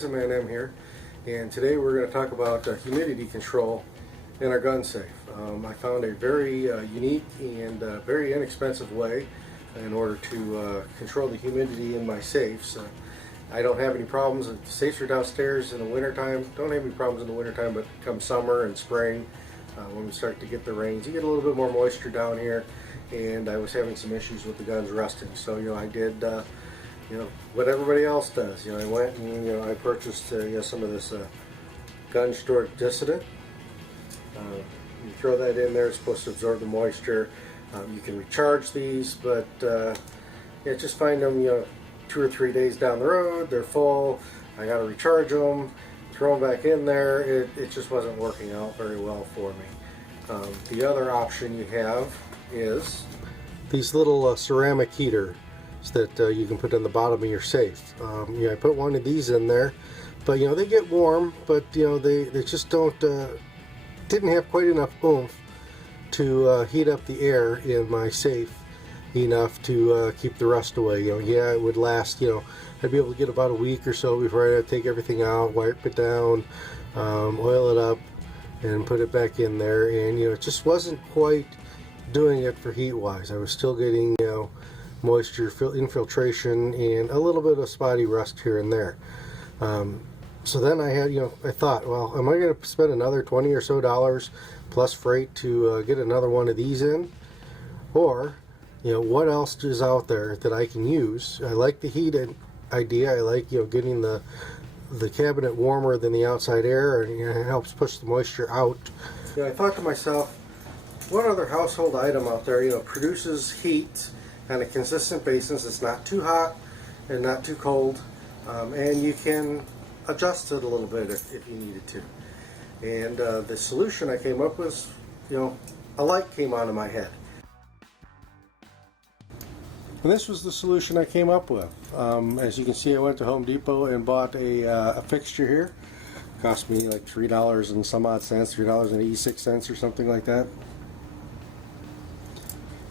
Desiccant M here, and today we're going to talk about humidity control in our gun safe. I found a very unique and very inexpensive way in order to control the humidity in my safes. I don't have any problems. The safes are downstairs in the wintertime. Don't have any problems in the wintertime, but come summer and spring, when we start to get the rains, you get a little bit more moisture down here, and I was having some issues with the guns rusting. So I did what everybody else does. I went and I purchased some of this gun storage Desiccant. You throw that in there. It's supposed to absorb the moisture. You can recharge these, but just find them 2 or 3 days down the road. They're full. I got to recharge them. Throw them back in there. It just wasn't working out very well for me. The other option you have is these little ceramic heaters that you can put on the bottom of your safe. I put one of these in there, but they get warm, but they just didn't have quite enough oomph to heat up the air in my safe enough to keep the rust away. It would last, I'd be able to get about a week or so before I had to take everything out, wipe it down, oil it up, and put it back in there. And it just wasn't quite doing it for heat wise. I was still getting moisture infiltration and a little bit of spotty rust here and there. So then I had, I thought, well, am I going to spend another $20 or so plus freight to get another one of these in? Or, what else is out there that I can use? I like the heat idea. I like, getting the cabinet warmer than the outside air, and it helps push the moisture out. I thought to myself, what other household item out there, produces heat on a consistent basis? It's not too hot and not too cold, and you can adjust it a little bit if you needed to. And the solution I came up with, a light came onto my head. And this was the solution I came up with. As you can see, I went to Home Depot and bought a fixture here. It cost me like $3 and some odd cents, $3.86 or something like that.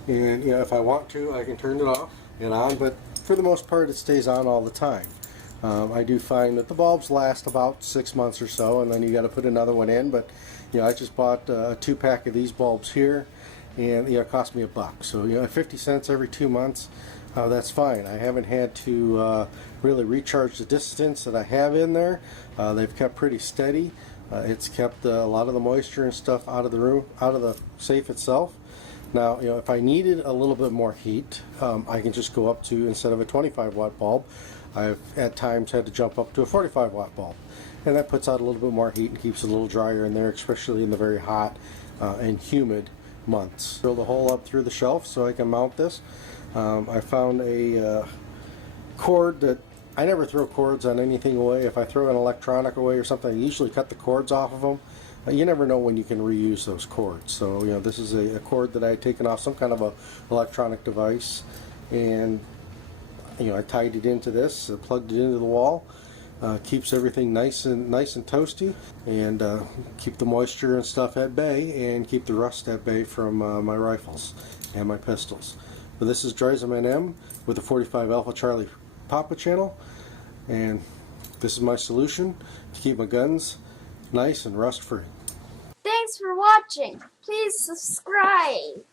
And if I want to, I can turn it off and on, but for the most part it stays on all the time. I do find that the bulbs last about 6 months or so, and then you got to put another one in. But I just bought a 2-pack of these bulbs here, and it cost me $1. So 50 cents every 2 months, that's fine. I haven't had to really recharge the Desiccants that I have in there. They've kept pretty steady. It's kept a lot of the moisture and stuff out of the room, out of the safe itself. Now, if I needed a little bit more heat, I can just go up to, instead of a 25-watt bulb, I've at times had to jump up to a 45-watt bulb. And that puts out a little bit more heat and keeps it a little drier in there, especially in the very hot and humid months. Drill the hole up through the shelf so I can mount this. I found a cord that, I never throw cords on anything away. If I throw an electronic away or something, I usually cut the cords off of them. You never know when you can reuse those cords. So this is a cord that I had taken off some kind of a electronic device, and I tied it into this, plugged it into the wall. Keeps everything nice and toasty, and keep the moisture and stuff at bay, and keep the rust at bay from my rifles and my pistols. But this is Desiccant M with the 45 Alpha Charlie Papa channel, and this is my solution to keep my guns nice and rust free. Thanks for watching. Please subscribe.